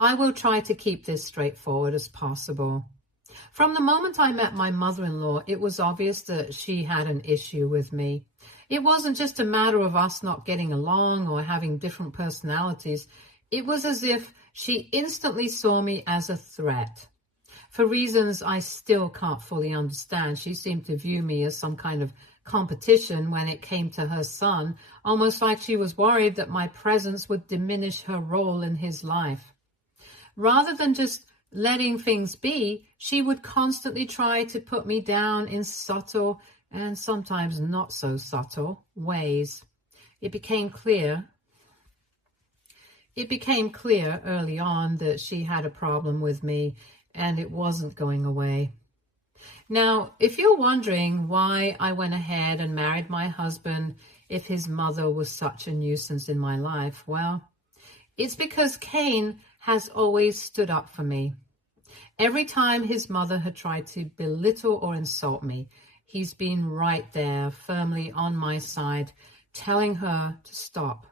I will try to keep this straightforward as possible. From the moment I met my mother-in-law, it was obvious that she had an issue with me. It wasn't just a matter of us not getting along or having different personalities. It was as if she instantly saw me as a threat. For reasons I still can't fully understand, she seemed to view me as some kind of competition when it came to her son, almost like she was worried that my presence would diminish her role in his life. Rather than just letting things be, she would constantly try to put me down in subtle and sometimes not so subtle ways. It became clear early on that she had a problem with me, and it wasn't going away. Now, if you're wondering why I went ahead and married my husband if his mother was such a nuisance in my life, well, it's because Cain has always stood up for me. Every time his mother had tried to belittle or insult me, he's been right there, firmly on my side, telling her to stop.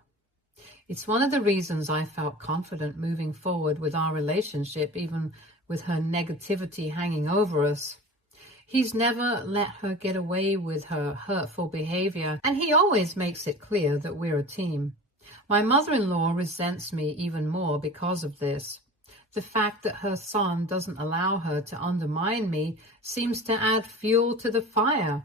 It's one of the reasons I felt confident moving forward with our relationship, even with her negativity hanging over us. He's never let her get away with her hurtful behavior, and he always makes it clear that we're a team. My mother-in-law resents me even more because of this. The fact that her son doesn't allow her to undermine me seems to add fuel to the fire.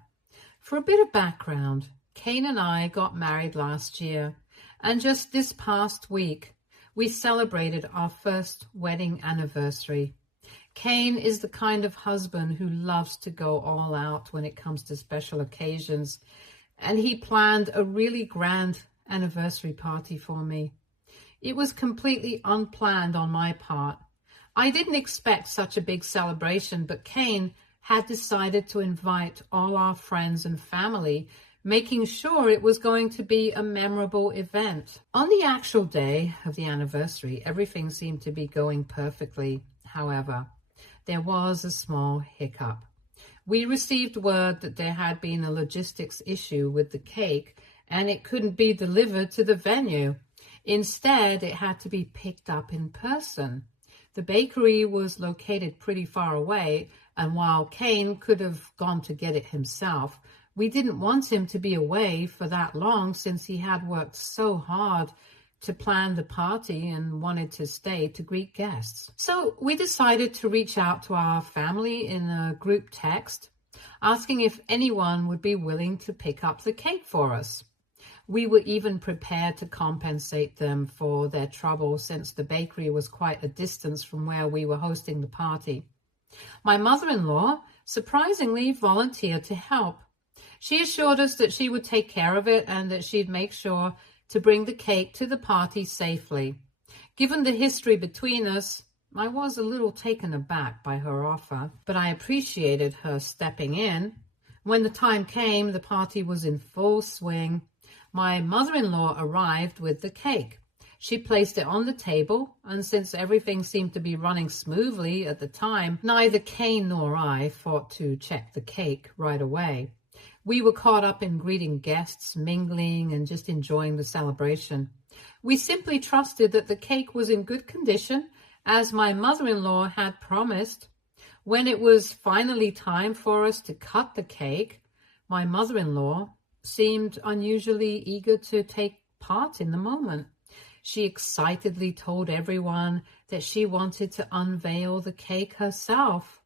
For a bit of background, Cain and I got married last year, and just this past week, we celebrated our first wedding anniversary. Cain is the kind of husband who loves to go all out when it comes to special occasions, and he planned a really grand anniversary party for me. It was completely unplanned on my part. I didn't expect such a big celebration, but Cain had decided to invite all our friends and family, making sure it was going to be a memorable event. On the actual day of the anniversary, everything seemed to be going perfectly. However, there was a small hiccup. We received word that there had been a logistics issue with the cake, and it couldn't be delivered to the venue. Instead, it had to be picked up in person. The bakery was located pretty far away, and while Cain could have gone to get it himself, we didn't want him to be away for that long since he had worked so hard to plan the party and wanted to stay to greet guests. So we decided to reach out to our family in a group text, asking if anyone would be willing to pick up the cake for us. We were even prepared to compensate them for their trouble since the bakery was quite a distance from where we were hosting the party. My mother-in-law surprisingly volunteered to help. She assured us that she would take care of it and that she'd make sure to bring the cake to the party safely. Given the history between us, I was a little taken aback by her offer, but I appreciated her stepping in. When the time came, the party was in full swing. My mother-in-law arrived with the cake. She placed it on the table, and since everything seemed to be running smoothly at the time, neither Cain nor I thought to check the cake right away. We were caught up in greeting guests, mingling, and just enjoying the celebration. We simply trusted that the cake was in good condition, as my mother-in-law had promised. When it was finally time for us to cut the cake, my mother-in-law seemed unusually eager to take part in the moment. She excitedly told everyone that she wanted to unveil the cake herself,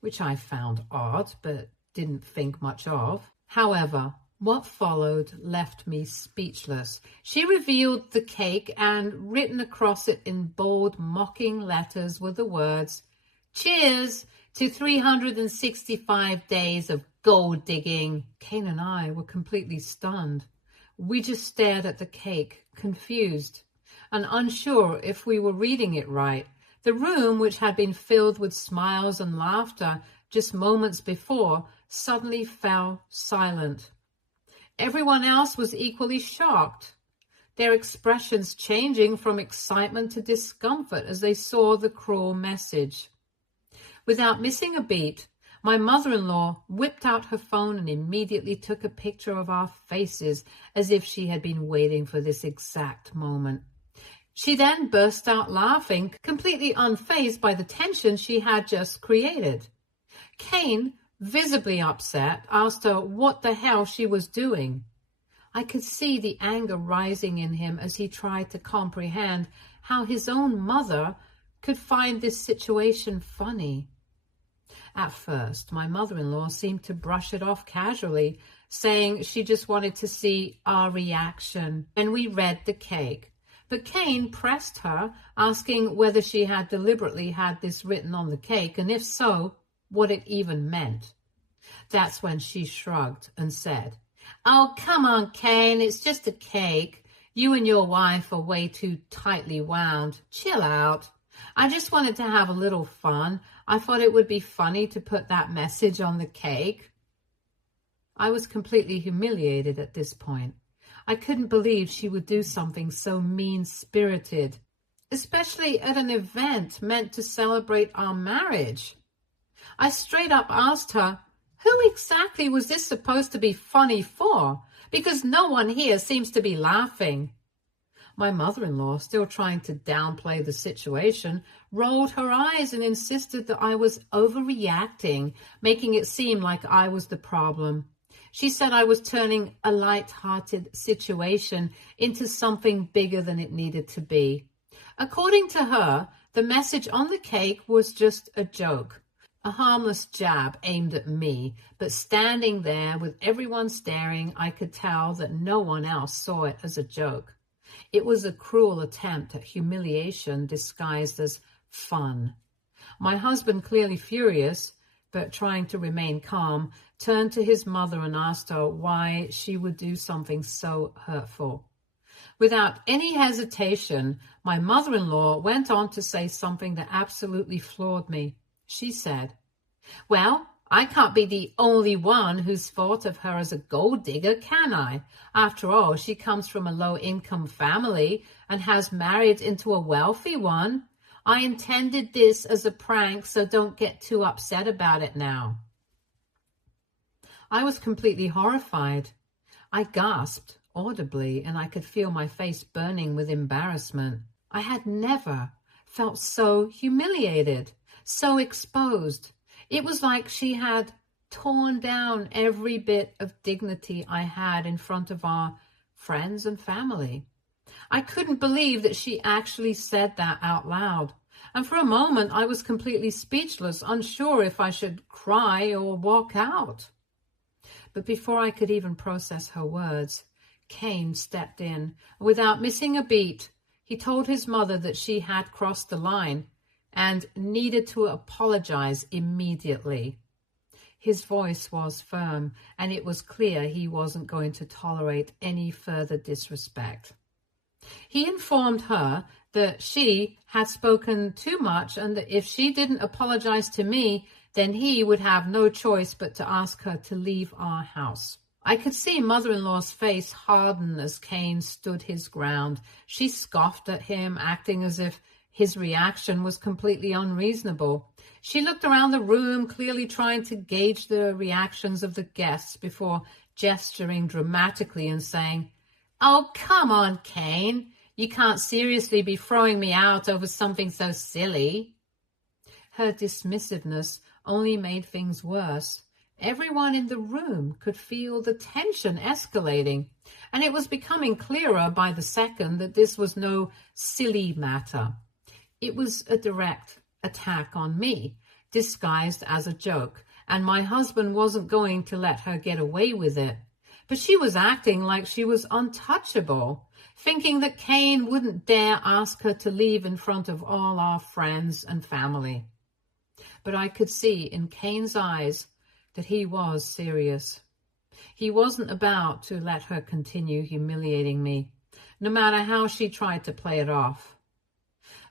which I found odd, but didn't think much of. However, what followed left me speechless. She revealed the cake, and written across it in bold, mocking letters were the words, "Cheers to 365 days of gold digging." Cain and I were completely stunned. We just stared at the cake, confused and unsure if we were reading it right. The room, which had been filled with smiles and laughter just moments before, suddenly fell silent. Everyone else was equally shocked, their expressions changing from excitement to discomfort as they saw the cruel message. Without missing a beat, my mother-in-law whipped out her phone and immediately took a picture of our faces as if she had been waiting for this exact moment. She then burst out laughing, completely unfazed by the tension she had just created. Kane, visibly upset, asked her what the hell she was doing. I could see the anger rising in him as he tried to comprehend how his own mother could find this situation funny. At first, my mother-in-law seemed to brush it off casually, saying she just wanted to see our reaction when we read the cake. But Kane pressed her, asking whether she had deliberately had this written on the cake, and if so, what it even meant. That's when she shrugged and said, "Oh, come on, Kane, it's just a cake. You and your wife are way too tightly wound. Chill out. I just wanted to have a little fun. I thought it would be funny to put that message on the cake." I was completely humiliated at this point. I couldn't believe she would do something so mean-spirited, especially at an event meant to celebrate our marriage. I straight up asked her, who exactly was this supposed to be funny for? Because no one here seems to be laughing. My mother-in-law, still trying to downplay the situation, rolled her eyes and insisted that I was overreacting, making it seem like I was the problem. She said I was turning a light-hearted situation into something bigger than it needed to be. According to her, the message on the cake was just a joke, a harmless jab aimed at me, but standing there with everyone staring, I could tell that no one else saw it as a joke. It was a cruel attempt at humiliation disguised as fun. My husband, clearly furious, but trying to remain calm, turned to his mother and asked her why she would do something so hurtful. Without any hesitation, my mother-in-law went on to say something that absolutely floored me. She said, "Well, I can't be the only one who's thought of her as a gold digger, can I? After all, she comes from a low-income family and has married into a wealthy one. I intended this as a prank, so don't get too upset about it now." I was completely horrified. I gasped audibly, and I could feel my face burning with embarrassment. I had never felt so humiliated, so exposed. It was like she had torn down every bit of dignity I had in front of our friends and family. I couldn't believe that she actually said that out loud. And for a moment, I was completely speechless, unsure if I should cry or walk out. But before I could even process her words, Kane stepped in. Without missing a beat, he told his mother that she had crossed the line and needed to apologize immediately. His voice was firm, and it was clear he wasn't going to tolerate any further disrespect. He informed her that she had spoken too much and that if she didn't apologize to me, then he would have no choice but to ask her to leave our house. I could see mother-in-law's face harden as Kane stood his ground. She scoffed at him, acting as if his reaction was completely unreasonable. She looked around the room, clearly trying to gauge the reactions of the guests before gesturing dramatically and saying, "Oh, come on, Kane. You can't seriously be throwing me out over something so silly." Her dismissiveness only made things worse. Everyone in the room could feel the tension escalating, and it was becoming clearer by the second that this was no silly matter. It was a direct attack on me, disguised as a joke, and my husband wasn't going to let her get away with it. But she was acting like she was untouchable, thinking that Kane wouldn't dare ask her to leave in front of all our friends and family. But I could see in Kane's eyes that he was serious. He wasn't about to let her continue humiliating me, no matter how she tried to play it off.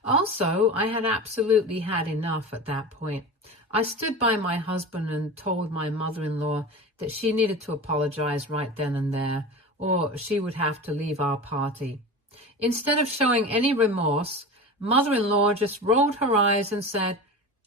Also, I had absolutely had enough at that point. I stood by my husband and told my mother-in-law that she needed to apologize right then and there, or she would have to leave our party. Instead of showing any remorse, mother-in-law just rolled her eyes and said,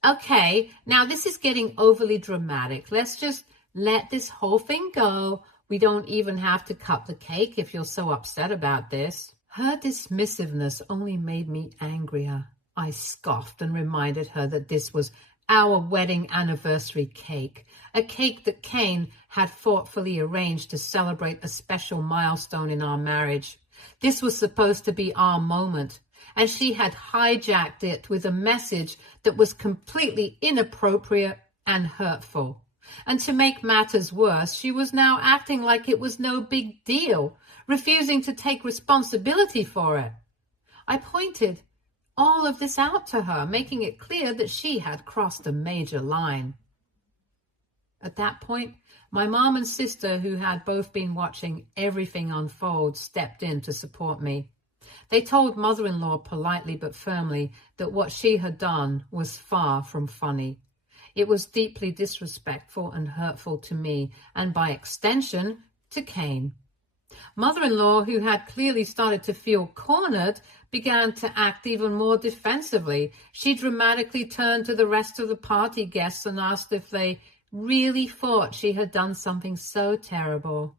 "Okay, now this is getting overly dramatic. Let's just let this whole thing go. We don't even have to cut the cake if you're so upset about this." Her dismissiveness only made me angrier. I scoffed and reminded her that this was our wedding anniversary cake, a cake that Kane had thoughtfully arranged to celebrate a special milestone in our marriage. This was supposed to be our moment, and she had hijacked it with a message that was completely inappropriate and hurtful. And to make matters worse, she was now acting like it was no big deal, refusing to take responsibility for it. I pointed all of this out to her, making it clear that she had crossed a major line. At that point, my mom and sister, who had both been watching everything unfold, stepped in to support me. They told mother-in-law politely but firmly that what she had done was far from funny. It was deeply disrespectful and hurtful to me, and by extension, to Kane. Mother-in-law, who had clearly started to feel cornered, began to act even more defensively. She dramatically turned to the rest of the party guests and asked if they really thought she had done something so terrible.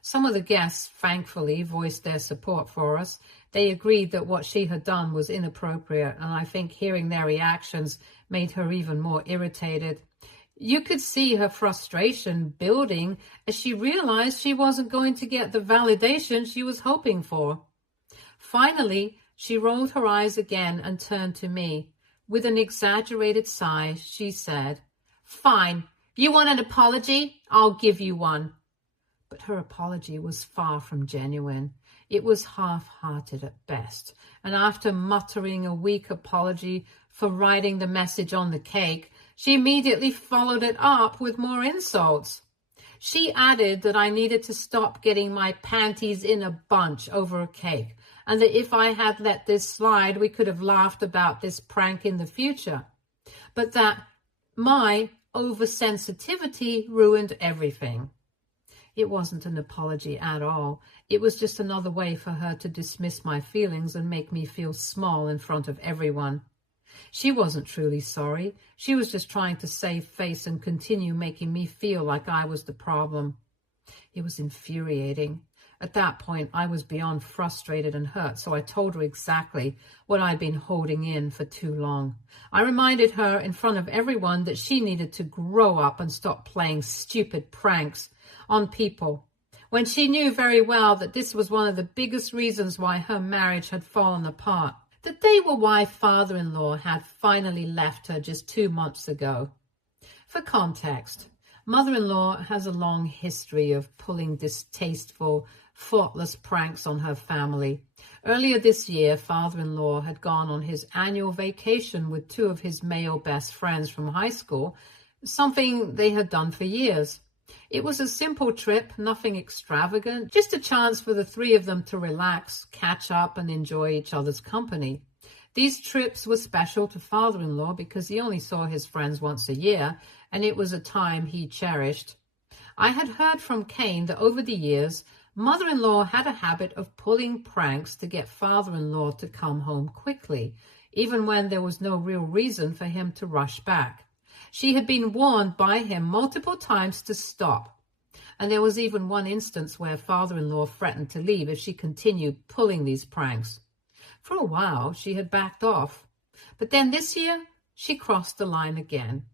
Some of the guests, thankfully, voiced their support for us. They agreed that what she had done was inappropriate, and I think hearing their reactions made her even more irritated. You could see her frustration building as she realized she wasn't going to get the validation she was hoping for. Finally, she rolled her eyes again and turned to me. With an exaggerated sigh, she said, "Fine, you want an apology? I'll give you one." But her apology was far from genuine. It was half-hearted at best, and after muttering a weak apology for writing the message on the cake, she immediately followed it up with more insults. She added that I needed to stop getting my panties in a bunch over a cake, and that if I had let this slide, we could have laughed about this prank in the future, but that my oversensitivity ruined everything. It wasn't an apology at all. It was just another way for her to dismiss my feelings and make me feel small in front of everyone. She wasn't truly sorry. She was just trying to save face and continue making me feel like I was the problem. It was infuriating. At that point, I was beyond frustrated and hurt, so I told her exactly what I'd been holding in for too long. I reminded her in front of everyone that she needed to grow up and stop playing stupid pranks on people, when she knew very well that this was one of the biggest reasons why her marriage had fallen apart, that they were why father-in-law had finally left her just 2 months ago. For context, mother-in-law has a long history of pulling distasteful, thoughtless pranks on her family. Earlier this year, father-in-law had gone on his annual vacation with 2 of his male best friends from high school, something they had done for years. It was a simple trip, nothing extravagant, just a chance for the 3 of them to relax, catch up, and enjoy each other's company. These trips were special to father-in-law because he only saw his friends once a year, and it was a time he cherished. I had heard from Kane that over the years, mother-in-law had a habit of pulling pranks to get father-in-law to come home quickly, even when there was no real reason for him to rush back. She had been warned by him multiple times to stop, and there was even one instance where father-in-law threatened to leave if she continued pulling these pranks. For a while, she had backed off, but then this year, she crossed the line again.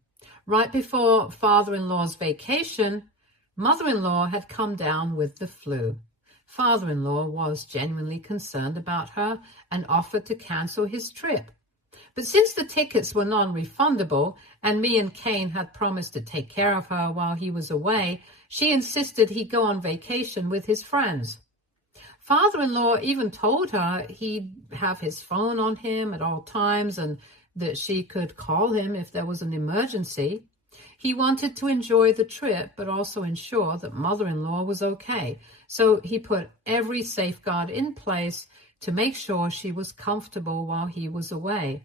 Right before father-in-law's vacation, mother-in-law had come down with the flu. Father-in-law was genuinely concerned about her and offered to cancel his trip. But since the tickets were non-refundable and me and Kane had promised to take care of her while he was away, she insisted he go on vacation with his friends. Father-in-law even told her he'd have his phone on him at all times and that she could call him if there was an emergency. He wanted to enjoy the trip but also ensure that mother-in-law was okay, so he put every safeguard in place to make sure she was comfortable while he was away.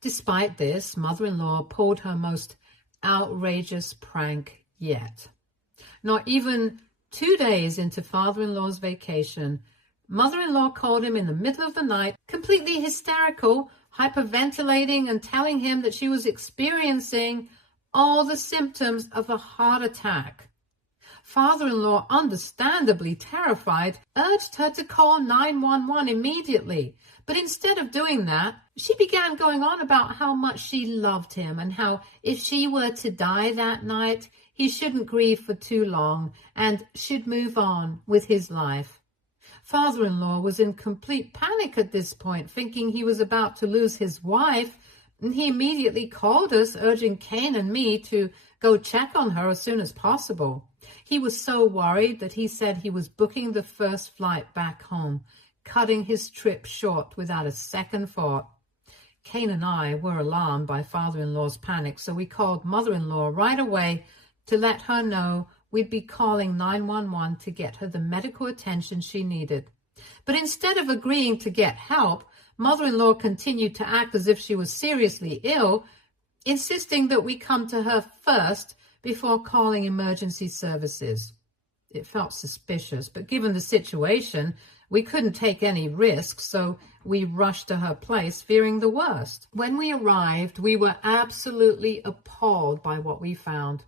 Despite this, mother-in-law pulled her most outrageous prank yet. Not even 2 days into father-in-law's vacation, mother-in-law called him in the middle of the night, completely hysterical, hyperventilating and telling him that she was experiencing all the symptoms of a heart attack. Father-in-law, understandably terrified, urged her to call 911 immediately. But instead of doing that, she began going on about how much she loved him and how if she were to die that night, he shouldn't grieve for too long and should move on with his life. Father-in-law was in complete panic at this point, thinking he was about to lose his wife, and he immediately called us, urging Kane and me to go check on her as soon as possible. He was so worried that he said he was booking the first flight back home, cutting his trip short without a second thought. Kane and I were alarmed by father-in-law's panic, so we called mother-in-law right away to let her know we'd be calling 911 to get her the medical attention she needed. But instead of agreeing to get help, mother-in-law continued to act as if she was seriously ill, insisting that we come to her first before calling emergency services. It felt suspicious, but given the situation, we couldn't take any risks, so we rushed to her place, fearing the worst. When we arrived, we were absolutely appalled by what we found.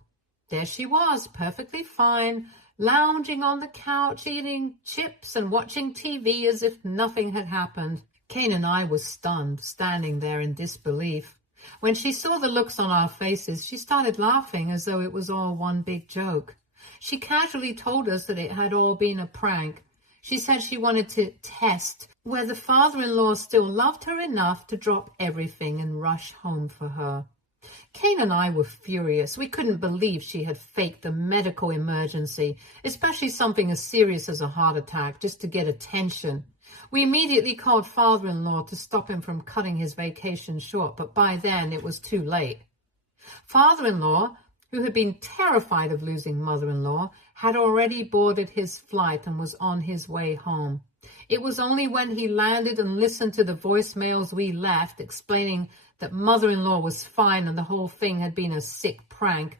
There she was, perfectly fine, lounging on the couch, eating chips and watching TV as if nothing had happened. Kane and I were stunned, standing there in disbelief. When she saw the looks on our faces, she started laughing as though it was all one big joke. She casually told us that it had all been a prank. She said she wanted to test whether father-in-law still loved her enough to drop everything and rush home for her. Kane and I were furious. We couldn't believe she had faked a medical emergency, especially something as serious as a heart attack, just to get attention. We immediately called father-in-law to stop him from cutting his vacation short, but by then it was too late. Father-in-law, who had been terrified of losing mother-in-law, had already boarded his flight and was on his way home. It was only when he landed and listened to the voicemails we left, explaining that mother-in-law was fine and the whole thing had been a sick prank,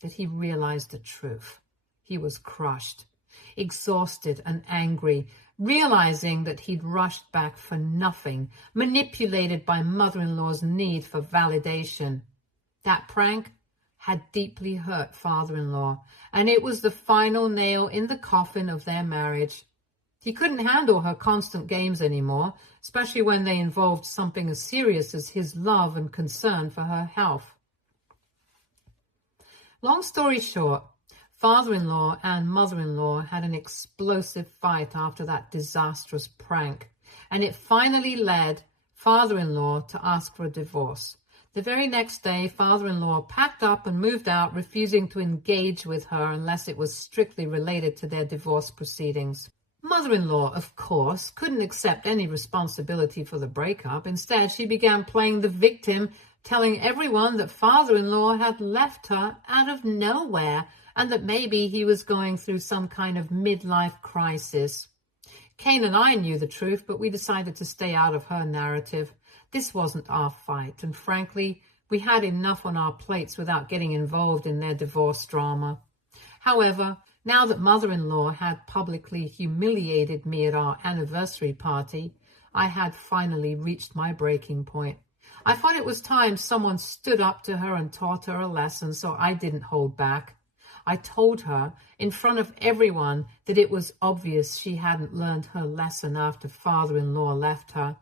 that he realized the truth. He was crushed, exhausted and angry, realizing that he'd rushed back for nothing, manipulated by mother-in-law's need for validation. That prank had deeply hurt father-in-law, and it was the final nail in the coffin of their marriage. He couldn't handle her constant games anymore, especially when they involved something as serious as his love and concern for her health. Long story short, father-in-law and mother-in-law had an explosive fight after that disastrous prank, and it finally led father-in-law to ask for a divorce. The very next day, father-in-law packed up and moved out, refusing to engage with her unless it was strictly related to their divorce proceedings. Mother-in-law, of course, couldn't accept any responsibility for the breakup. Instead, she began playing the victim, telling everyone that father-in-law had left her out of nowhere and that maybe he was going through some kind of midlife crisis. Kane and I knew the truth, but we decided to stay out of her narrative. This wasn't our fight, and frankly, we had enough on our plates without getting involved in their divorce drama. However, now that mother-in-law had publicly humiliated me at our anniversary party, I had finally reached my breaking point. I thought it was time someone stood up to her and taught her a lesson, so I didn't hold back. I told her in front of everyone that it was obvious she hadn't learned her lesson after father-in-law left her.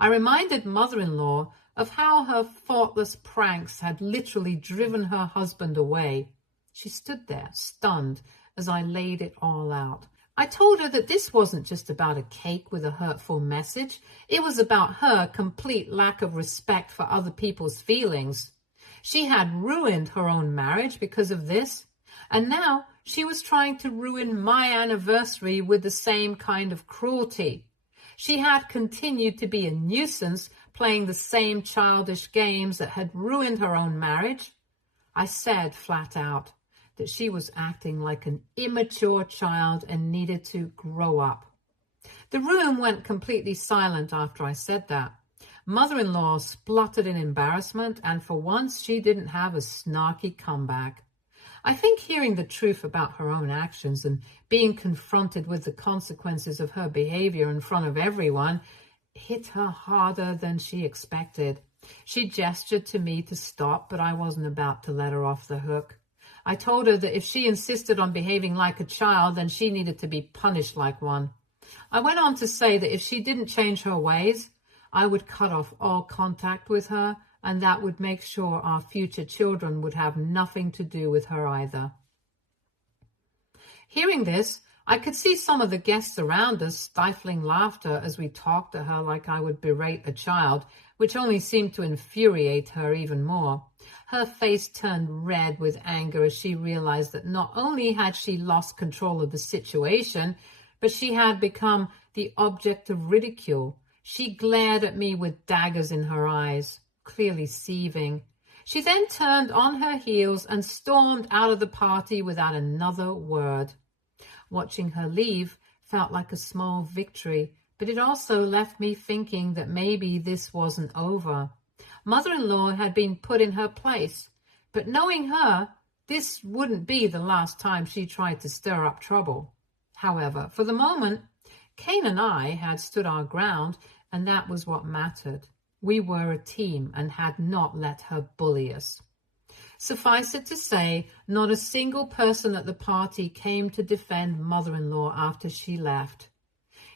I reminded mother-in-law of how her thoughtless pranks had literally driven her husband away. She stood there, stunned, as I laid it all out. I told her that this wasn't just about a cake with a hurtful message. It was about her complete lack of respect for other people's feelings. She had ruined her own marriage because of this, and now she was trying to ruin my anniversary with the same kind of cruelty. She had continued to be a nuisance, playing the same childish games that had ruined her own marriage. I said flat out that she was acting like an immature child and needed to grow up. The room went completely silent after I said that. Mother-in-law spluttered in embarrassment, and for once she didn't have a snarky comeback. I think hearing the truth about her own actions and being confronted with the consequences of her behavior in front of everyone hit her harder than she expected. She gestured to me to stop, but I wasn't about to let her off the hook. I told her that if she insisted on behaving like a child, then she needed to be punished like one. I went on to say that if she didn't change her ways, I would cut off all contact with her, and that would make sure our future children would have nothing to do with her either. Hearing this, I could see some of the guests around us stifling laughter as we talked to her like I would berate a child, which only seemed to infuriate her even more. Her face turned red with anger as she realized that not only had she lost control of the situation, but she had become the object of ridicule. She glared at me with daggers in her eyes, clearly seething. She then turned on her heels and stormed out of the party without another word. Watching her leave felt like a small victory, but it also left me thinking that maybe this wasn't over. Mother-in-law had been put in her place, but knowing her, this wouldn't be the last time she tried to stir up trouble. However, for the moment, Kane and I had stood our ground, and that was what mattered. We were a team and had not let her bully us. Suffice it to say, not a single person at the party came to defend mother-in-law after she left.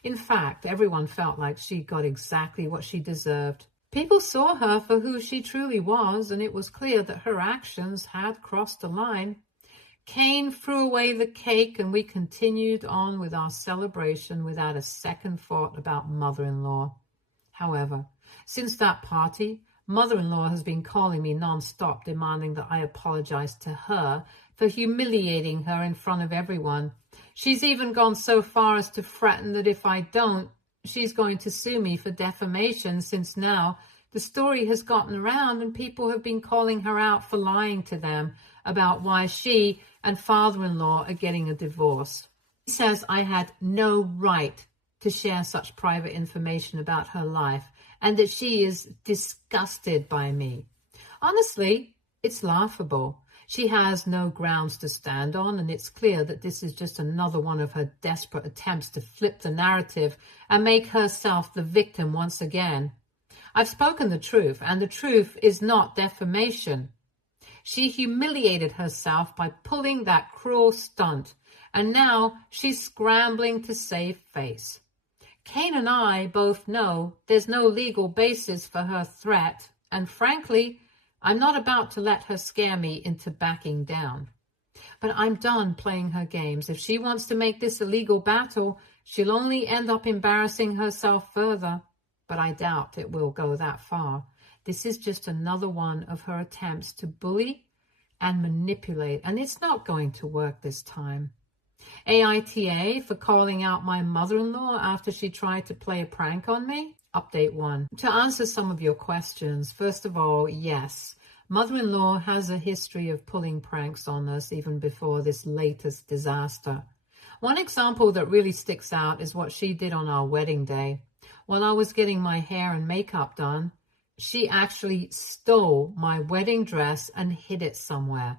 In fact, everyone felt like she got exactly what she deserved. People saw her for who she truly was, and it was clear that her actions had crossed a line. Kane threw away the cake, and we continued on with our celebration without a second thought about mother-in-law. However, since that party, mother-in-law has been calling me non-stop, demanding that I apologize to her for humiliating her in front of everyone. She's even gone so far as to threaten that if I don't, she's going to sue me for defamation, since now the story has gotten around and people have been calling her out for lying to them about why she and father-in-law are getting a divorce. She says I had no right to share such private information about her life, and that she is disgusted by me. Honestly, it's laughable. She has no grounds to stand on, and it's clear that this is just another one of her desperate attempts to flip the narrative and make herself the victim once again. I've spoken the truth, and the truth is not defamation. She humiliated herself by pulling that cruel stunt, and now she's scrambling to save face. Kane and I both know there's no legal basis for her threat, and frankly, I'm not about to let her scare me into backing down. But I'm done playing her games. If she wants to make this a legal battle, she'll only end up embarrassing herself further. But I doubt it will go that far. This is just another one of her attempts to bully and manipulate, and it's not going to work this time. AITA for calling out my mother-in-law after she tried to play a prank on me? Update 1. To answer some of your questions, first of all, yes, mother-in-law has a history of pulling pranks on us even before this latest disaster. One example that really sticks out is what she did on our wedding day. While I was getting my hair and makeup done, she actually stole my wedding dress and hid it somewhere.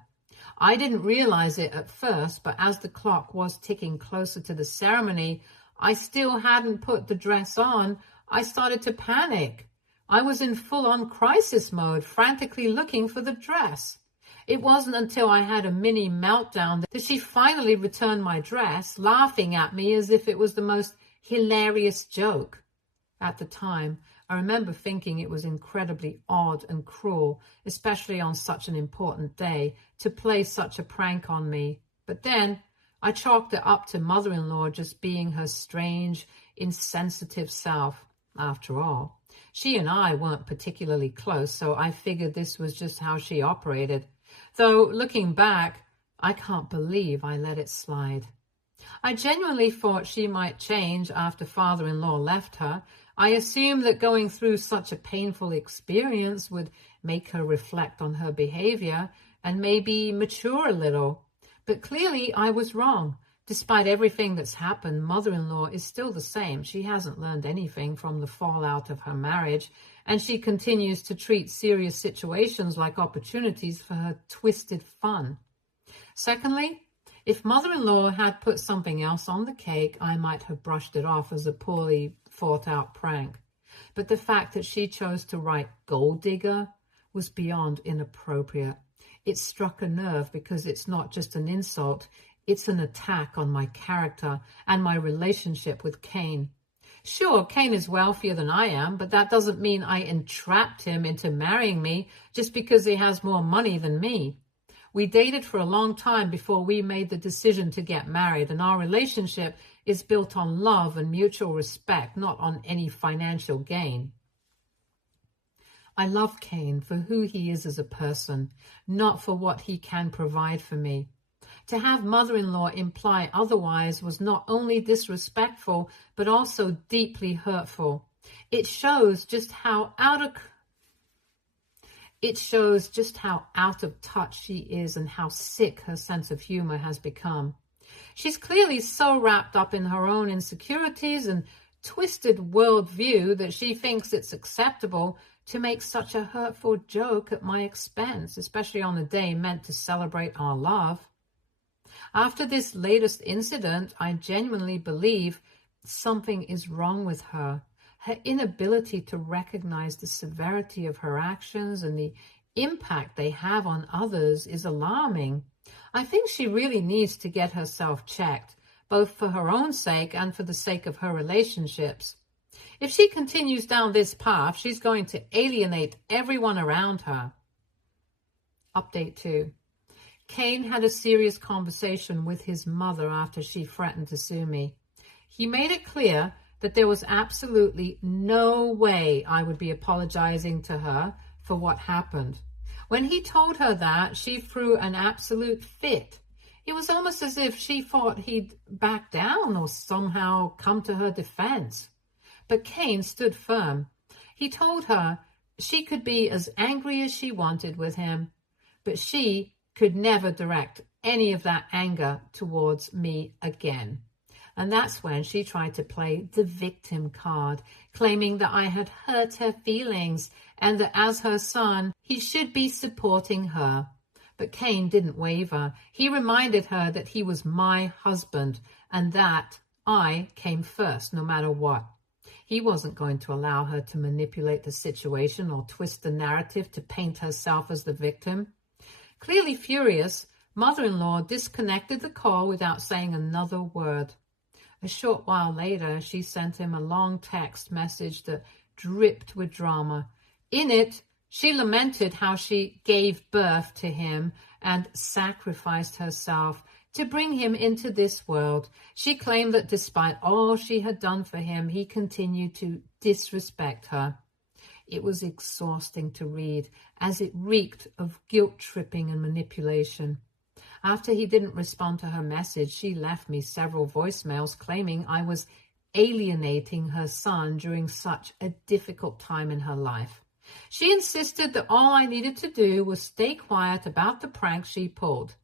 I didn't realize it at first, but as the clock was ticking closer to the ceremony, I still hadn't put the dress on. I started to panic. I was in full-on crisis mode, frantically looking for the dress. It wasn't until I had a mini meltdown that she finally returned my dress, laughing at me as if it was the most hilarious joke. At the time, I remember thinking it was incredibly odd and cruel, especially on such an important day, to play such a prank on me. But then I chalked it up to mother-in-law just being her strange, insensitive self. After all, she and I weren't particularly close, so I figured this was just how she operated. Though, looking back, I can't believe I let it slide. I genuinely thought she might change after father-in-law left her. I assumed that going through such a painful experience would make her reflect on her behavior and maybe mature a little. But clearly I was wrong. Despite everything that's happened, mother-in-law is still the same. She hasn't learned anything from the fallout of her marriage, and she continues to treat serious situations like opportunities for her twisted fun. Secondly, if mother-in-law had put something else on the cake, I might have brushed it off as a poorly thought-out prank. But the fact that she chose to write gold digger was beyond inappropriate. It struck a nerve because it's not just an insult, it's an attack on my character and my relationship with Cain. Sure, Cain is wealthier than I am, but that doesn't mean I entrapped him into marrying me just because he has more money than me. We dated for a long time before we made the decision to get married, and our relationship is built on love and mutual respect, not on any financial gain. I love Cain for who he is as a person, not for what he can provide for me. To have mother-in-law imply otherwise was not only disrespectful, but also deeply hurtful. It shows just how out of touch she is and how sick her sense of humor has become. She's clearly so wrapped up in her own insecurities and twisted worldview that she thinks it's acceptable to make such a hurtful joke at my expense, especially on a day meant to celebrate our love. After this latest incident, I genuinely believe something is wrong with her. Her inability to recognize the severity of her actions and the impact they have on others is alarming. I think she really needs to get herself checked, both for her own sake and for the sake of her relationships. If she continues down this path, she's going to alienate everyone around her. Update 2. Cain had a serious conversation with his mother after she threatened to sue me. He made it clear that there was absolutely no way I would be apologizing to her for what happened. When he told her that, she threw an absolute fit. It was almost as if she thought he'd back down or somehow come to her defense. But Cain stood firm. He told her she could be as angry as she wanted with him, but she could never direct any of that anger towards me again. And that's when she tried to play the victim card, claiming that I had hurt her feelings and that as her son, he should be supporting her. But Cain didn't waver. He reminded her that he was my husband and that I came first no matter what. He wasn't going to allow her to manipulate the situation or twist the narrative to paint herself as the victim. Clearly furious, mother-in-law disconnected the call without saying another word. A short while later, she sent him a long text message that dripped with drama. In it, she lamented how she gave birth to him and sacrificed herself to bring him into this world. She claimed that despite all she had done for him, he continued to disrespect her. It was exhausting to read, as it reeked of guilt-tripping and manipulation. After he didn't respond to her message, she left me several voicemails claiming I was alienating her son during such a difficult time in her life. She insisted that all I needed to do was stay quiet about the prank she pulled.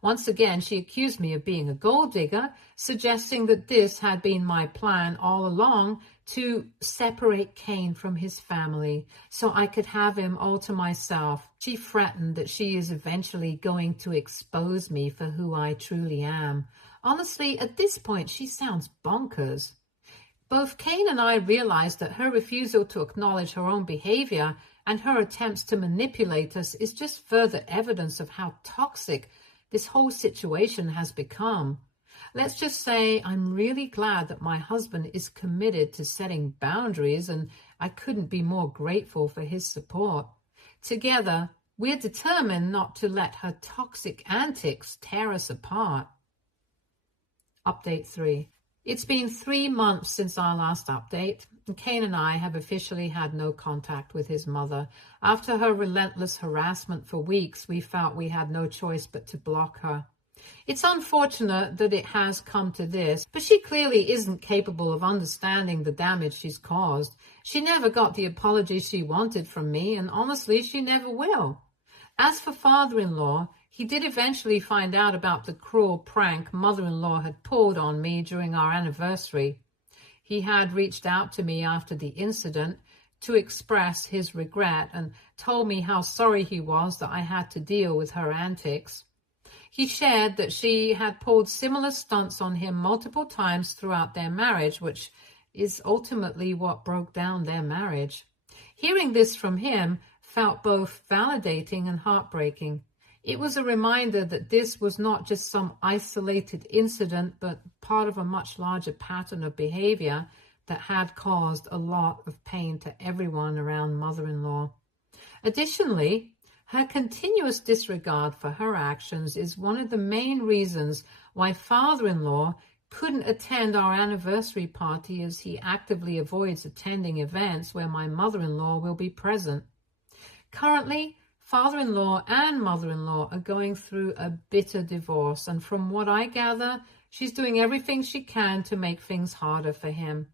Once again, she accused me of being a gold digger, suggesting that this had been my plan all along to separate Cain from his family so I could have him all to myself. She threatened that she is eventually going to expose me for who I truly am. Honestly, at this point, she sounds bonkers. Both Cain and I realized that her refusal to acknowledge her own behavior and her attempts to manipulate us is just further evidence of how toxic this whole situation has become. Let's just say I'm really glad that my husband is committed to setting boundaries, and I couldn't be more grateful for his support. Together, we're determined not to let her toxic antics tear us apart. Update 3. It's been 3 months since our last update, and Cain and I have officially had no contact with his mother. After her relentless harassment for weeks, we felt we had no choice but to block her. It's unfortunate that it has come to this, but she clearly isn't capable of understanding the damage she's caused. She never got the apology she wanted from me, and honestly, she never will. As for father-in-law, he did eventually find out about the cruel prank mother-in-law had pulled on me during our anniversary. He had reached out to me after the incident to express his regret and told me how sorry he was that I had to deal with her antics. He shared that she had pulled similar stunts on him multiple times throughout their marriage, which is ultimately what broke down their marriage. Hearing this from him felt both validating and heartbreaking. It was a reminder that this was not just some isolated incident, but part of a much larger pattern of behavior that had caused a lot of pain to everyone around mother-in-law. Additionally, her continuous disregard for her actions is one of the main reasons why father-in-law couldn't attend our anniversary party, as he actively avoids attending events where my mother-in-law will be present. Currently, father-in-law and mother-in-law are going through a bitter divorce, and from what I gather, she's doing everything she can to make things harder for him.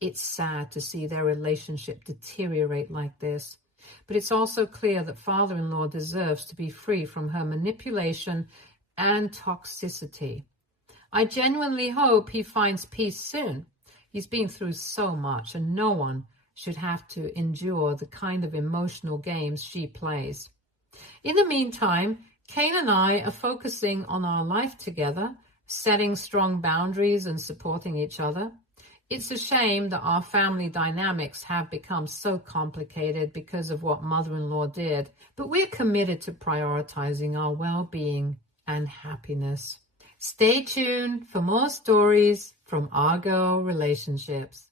It's sad to see their relationship deteriorate like this, but it's also clear that father-in-law deserves to be free from her manipulation and toxicity. I genuinely hope he finds peace soon. He's been through so much, and no one should have to endure the kind of emotional games she plays. In the meantime, Kane and I are focusing on our life together, setting strong boundaries and supporting each other. It's a shame that our family dynamics have become so complicated because of what mother-in-law did, but we're committed to prioritizing our well-being and happiness. Stay tuned for more stories from Argo Relationships.